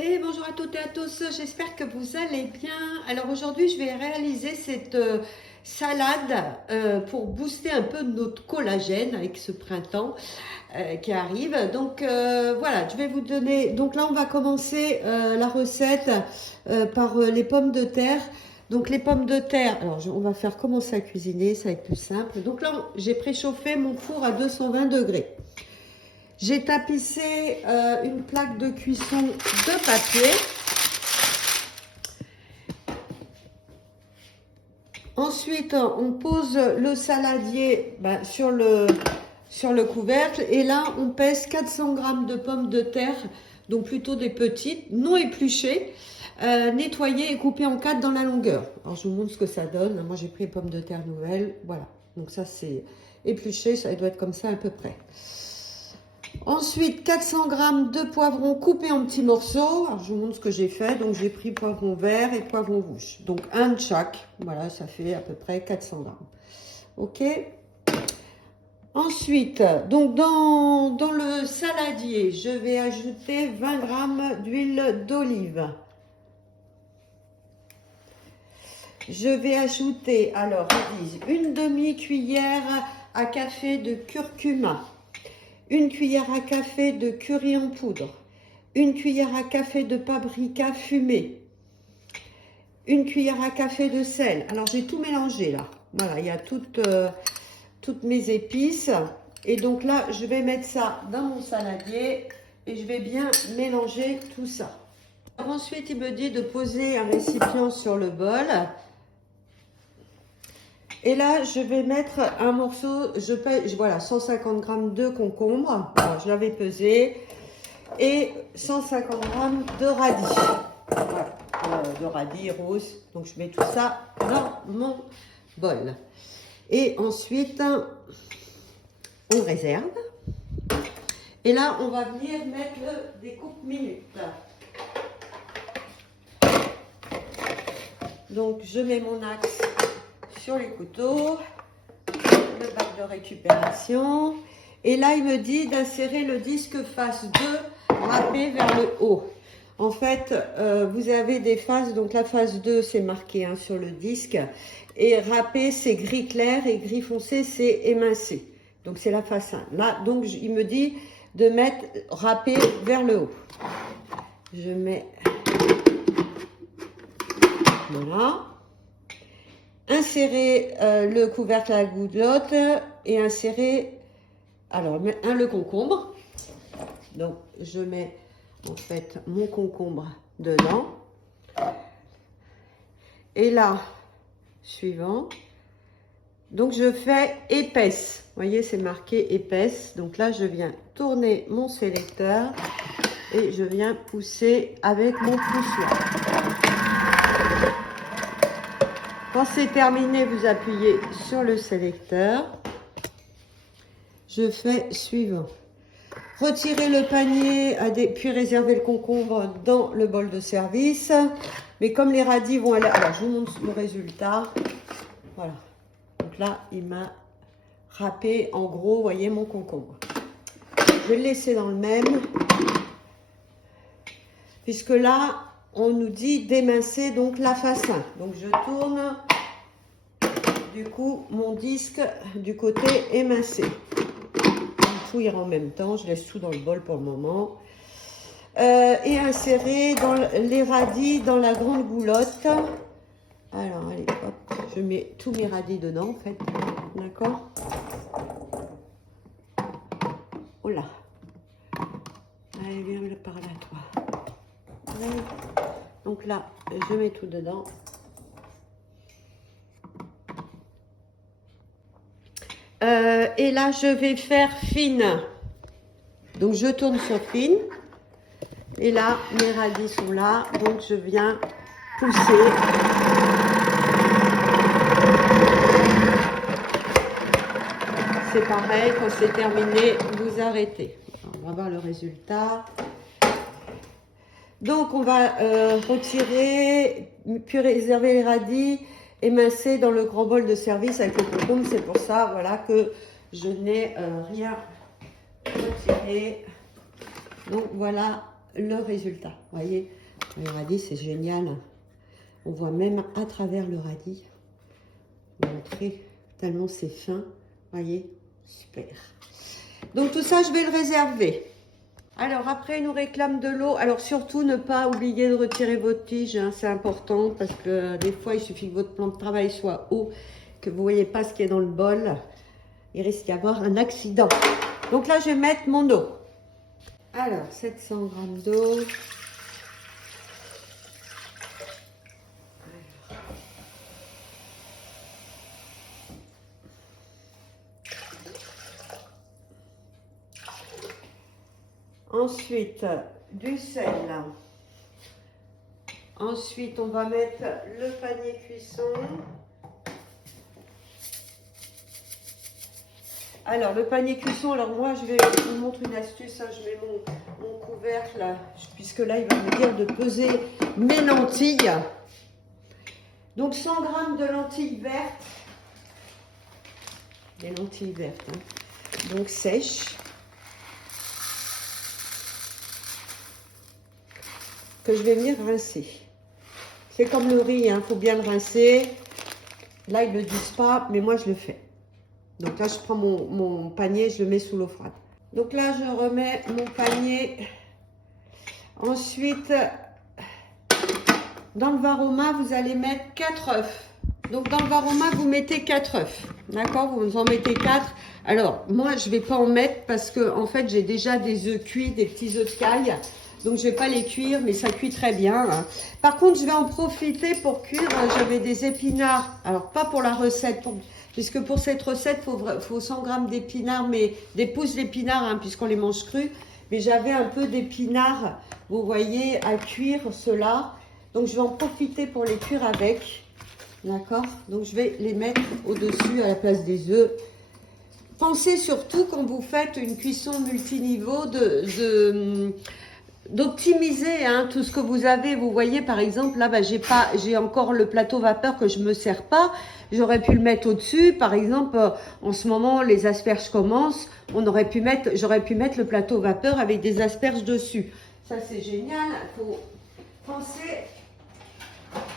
Et bonjour à toutes et à tous, j'espère que vous allez bien. Alors aujourd'hui, je vais réaliser cette salade pour booster un peu notre collagène avec ce printemps qui arrive. Donc voilà, je vais vous donner. Donc là, on va commencer la recette par les pommes de terre. Donc les pommes de terre, alors on va faire commencer à cuisiner, ça va être plus simple. Donc là, j'ai préchauffé mon four à 220 degrés. J'ai tapissé une plaque de cuisson de papier. Ensuite, on pose le saladier sur le couvercle. Et là, on pèse 400 g de pommes de terre, donc plutôt des petites, non épluchées, nettoyées et coupées en 4 dans la longueur. Alors, je vous montre ce que ça donne. Moi, j'ai pris les pommes de terre nouvelles. Voilà. Donc ça, c'est épluché. Ça doit être comme ça à peu près. Ensuite, 400 g de poivrons coupés en petits morceaux. Alors, je vous montre ce que j'ai fait. Donc, j'ai pris poivron vert et poivron rouge. Donc, un de chaque. Voilà, ça fait à peu près 400 g. OK. Ensuite, donc dans le saladier, je vais ajouter 20 g d'huile d'olive. Je vais ajouter, alors, une demi-cuillère à café de curcuma. Une cuillère à café de curry en poudre, une cuillère à café de paprika fumé, une cuillère à café de sel. Alors j'ai tout mélangé là. Voilà, il y a toutes mes épices. Et donc là, je vais mettre ça dans mon saladier et je vais bien mélanger tout ça. Alors ensuite, il me dit de poser un récipient sur le bol. Et là, je vais mettre un morceau, voilà, 150 g de concombre, alors, je l'avais pesé, et 150 g de radis, voilà, de radis rose. Donc, je mets tout ça dans mon bol. Et ensuite, on réserve. Et là, on va venir mettre le découpe minute. Donc, je mets mon axe sur les couteaux, le bac de récupération, et là il me dit d'insérer le disque face 2 râpé vers le haut. En fait, vous avez des faces, donc la face 2 c'est marqué sur le disque, et râpé c'est gris clair et gris foncé c'est émincé. Donc c'est la face 1. Là, donc il me dit de mettre râpé vers le haut. Je mets, voilà. Insérer le couvercle à la goulotte et insérer, alors le concombre. Donc je mets en fait mon concombre dedans. Et là, suivant. Donc je fais épaisse. Vous voyez, c'est marqué épaisse. Donc là, je viens tourner mon sélecteur et je viens pousser avec mon poussoir. Quand c'est terminé, vous appuyez sur le sélecteur. Je fais suivant. Retirez le panier, puis réservez le concombre dans le bol de service. Mais comme les radis vont aller... Alors, je vous montre le résultat. Voilà. Donc là, il m'a râpé, en gros, vous voyez, mon concombre. Je vais le laisser dans le même. Puisque là, on nous dit d'émincer donc la face 1. Donc, je tourne... Du coup, mon disque du côté émincé. Je fouille en même temps, je laisse tout dans le bol pour le moment. Et insérer dans les radis dans la grande goulotte. Alors, allez, hop, je mets tous mes radis dedans, en fait. D'accord? Oh là. Allez, viens par là, toi. Allez. Donc là, je mets tout dedans. Et là, je vais faire fine. Donc, je tourne sur fine. Et là, mes radis sont là. Donc, je viens pousser. C'est pareil, quand c'est terminé, vous arrêtez. Alors, on va voir le résultat. Donc, on va retirer, puis réserver les radis, émincer dans le grand bol de service avec le concombre. C'est pour ça, voilà, que je n'ai rien retiré. Donc, voilà le résultat. Vous voyez, le radis, c'est génial. On voit même à travers le radis. Je vais montrer tellement c'est fin. Vous voyez, super. Donc tout ça, je vais le réserver. Alors après, il nous réclame de l'eau. Alors surtout, ne pas oublier de retirer votre tige, hein, c'est important parce que des fois, il suffit que votre plan de travail soit haut, que vous ne voyez pas ce qui est dans le bol. Il risque d'y avoir un accident. Donc là, je vais mettre mon eau. Alors, 700 g d'eau. Ensuite, du sel. Ensuite, on va mettre le panier cuisson. Alors, le panier cuisson, alors moi, je vous montre une astuce. Hein, je mets mon couvercle, là, puisque là, il va me dire de peser mes lentilles. Donc, 100 g de lentilles vertes. Des lentilles vertes, hein, donc sèches. Que je vais venir rincer. C'est comme le riz, hein, faut bien le rincer. Là, ils ne le disent pas, mais moi, je le fais. Donc là, je prends mon panier, je le mets sous l'eau froide. Donc là, je remets mon panier. Ensuite, dans le varoma, vous allez mettre 4 œufs. Donc dans le varoma, vous mettez 4 œufs. D'accord? Vous en mettez 4. Alors, moi, je ne vais pas en mettre parce que, en fait, j'ai déjà des œufs cuits, des petits œufs de caille. Donc, je ne vais pas les cuire, mais ça cuit très bien. Hein. Par contre, je vais en profiter pour cuire. J'avais des épinards. Alors, pas pour la recette, puisque pour cette recette, il faut 100 g d'épinards, mais des pousses d'épinards, hein, puisqu'on les mange crus. Mais j'avais un peu d'épinards, vous voyez, à cuire, ceux-là. Donc, je vais en profiter pour les cuire avec. D'accord? Donc, je vais les mettre au-dessus à la place des œufs. Pensez surtout, quand vous faites une cuisson multiniveau, d'optimiser hein, tout ce que vous avez. Vous voyez, par exemple, là, bah, j'ai encore le plateau vapeur que je me sers pas. J'aurais pu le mettre au-dessus. Par exemple, en ce moment, les asperges commencent. J'aurais pu mettre le plateau vapeur avec des asperges dessus. Ça, c'est génial. Il faut penser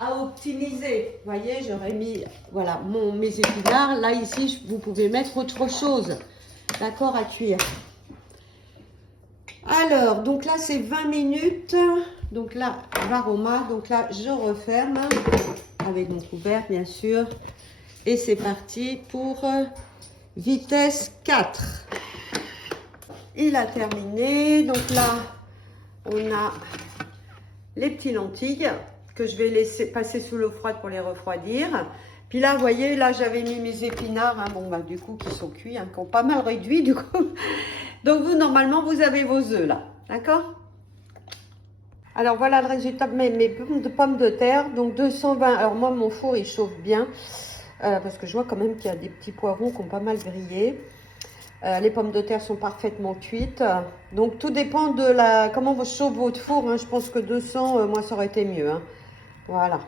à optimiser. Vous voyez, j'aurais mis, voilà, mes épinards. Là, ici, vous pouvez mettre autre chose. D'accord, à cuire. Alors, donc là, c'est 20 minutes. Donc là, varoma. Donc là, je referme avec mon couvercle, bien sûr. Et c'est parti pour vitesse 4. Il a terminé. Donc là, on a les petites lentilles que je vais laisser passer sous l'eau froide pour les refroidir. Puis là, vous voyez, là, j'avais mis mes épinards, hein, bon, bah, du coup, qui sont cuits, hein, qui ont pas mal réduit, du coup. Donc, vous, normalement, vous avez vos œufs, là. D'accord? Alors, voilà le résultat de mes pommes de terre. Donc, 220. Alors, moi, mon four, il chauffe bien. Parce que je vois quand même qu'il y a des petits poivrons qui ont pas mal grillé. Les pommes de terre sont parfaitement cuites. Donc, tout dépend de comment vous chauffe votre four. Hein. Je pense que 200, moi, ça aurait été mieux. Hein. Voilà.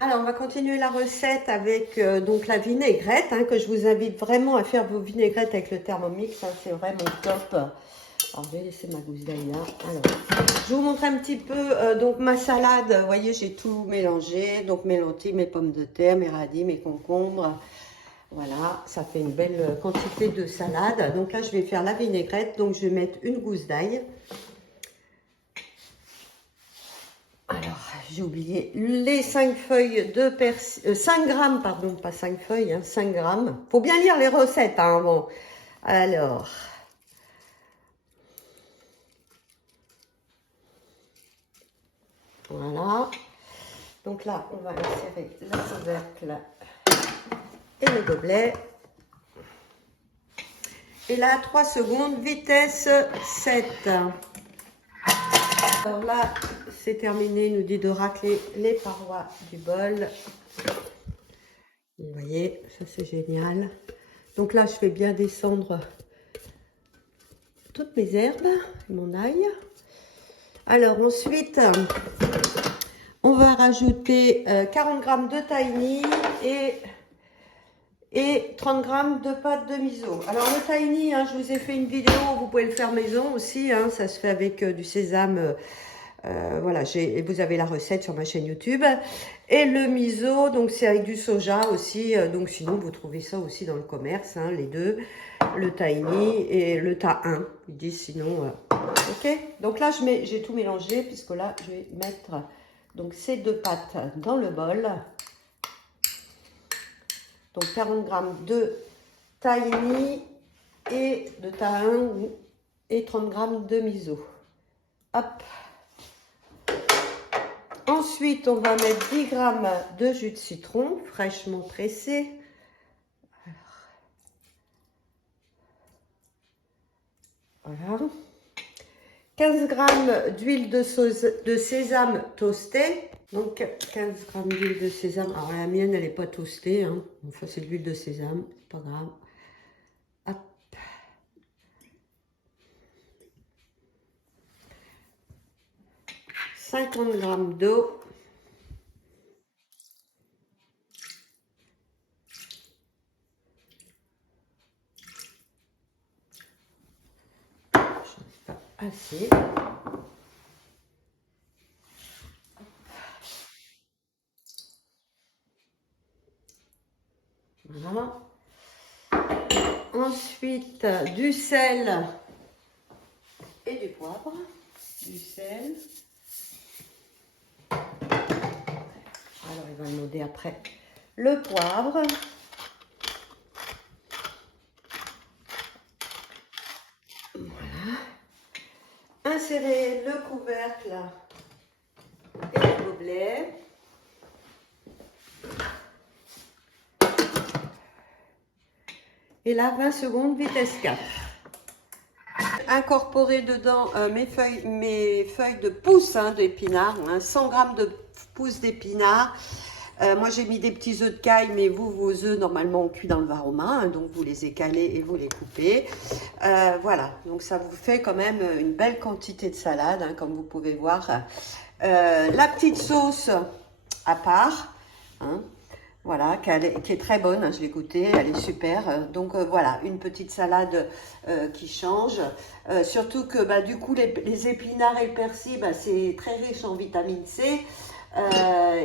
Alors, on va continuer la recette avec donc la vinaigrette, hein, que je vous invite vraiment à faire vos vinaigrettes avec le Thermomix. Hein, c'est vraiment top. Alors, je vais laisser ma gousse d'ail là. Alors, je vous montre un petit peu donc ma salade. Vous voyez, j'ai tout mélangé. Donc, mes lentilles, mes pommes de terre, mes radis, mes concombres. Voilà, ça fait une belle quantité de salade. Donc là, je vais faire la vinaigrette. Donc, je vais mettre une gousse d'ail. Alors, j'ai oublié les 5 feuilles de persil, 5 grammes, pardon, pas 5 feuilles, hein, 5 grammes. Faut bien lire les recettes, hein, bon. Alors, voilà. Donc là, on va insérer le couvercle et le gobelet. Et là, 3 secondes, vitesse 7. Alors là, c'est terminé, il nous dit de racler les parois du bol. Vous voyez, ça c'est génial. Donc là, je fais bien descendre toutes mes herbes, mon ail. Alors ensuite, on va rajouter 40 g de tahini et 30 g de pâte de miso. Alors le tahini, hein, je vous ai fait une vidéo, vous pouvez le faire maison aussi, hein, ça se fait avec du sésame Voilà, vous avez la recette sur ma chaîne YouTube. Et le miso, donc c'est avec du soja aussi. Donc sinon, vous trouvez ça aussi dans le commerce, hein, les deux. Le tahini et le tahin. Ils disent sinon... ok, donc là, j'ai tout mélangé, puisque là, je vais mettre donc, ces deux pâtes dans le bol. Donc 40 g de tahini et de tahin et 30 g de miso. Hop. Ensuite, on va mettre 10 g de jus de citron fraîchement pressé. Voilà. 15 g d'huile de sésame toastée. Donc 15 g d'huile de sésame. Alors la mienne, elle n'est pas toastée. Hein. Enfin, c'est de l'huile de sésame. C'est pas grave. Hop. 50 g d'eau. Assez. Voilà. Ensuite, du sel et du poivre. Du sel. Alors, il va demander après le poivre. Voilà. Insérer le couvercle et le gobelet. Et là, 20 secondes, vitesse 4. Incorporer dedans mes feuilles de pousses hein, d'épinards, hein, 100 g de pousses d'épinards. Moi, j'ai mis des petits œufs de caille, mais vos œufs, normalement, on cuit dans le varoma. Hein, donc, vous les écalez et vous les coupez. Voilà, donc ça vous fait quand même une belle quantité de salade, hein, comme vous pouvez voir. La petite sauce à part, hein, voilà, qui est très bonne, hein, je l'ai goûtée, elle est super. Donc voilà, une petite salade qui change. Surtout que bah, du coup, les épinards et le persil, bah, c'est très riche en vitamine C.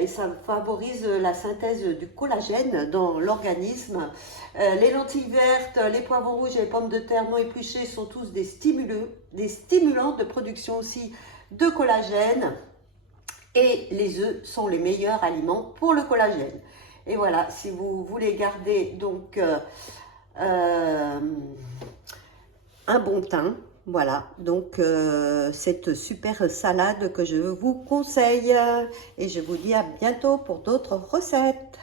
Et ça favorise la synthèse du collagène dans l'organisme. Les lentilles vertes, les poivrons rouges et les pommes de terre non épluchées sont tous des stimulants de production aussi de collagène. Et les œufs sont les meilleurs aliments pour le collagène. Et voilà, si vous voulez garder donc un bon teint, voilà, donc cette super salade que je vous conseille. Et je vous dis à bientôt pour d'autres recettes.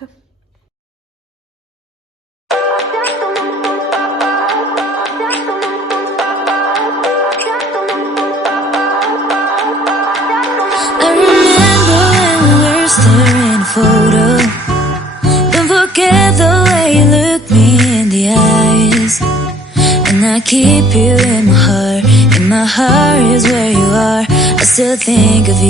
I keep you in my heart is where you are. I still think of you.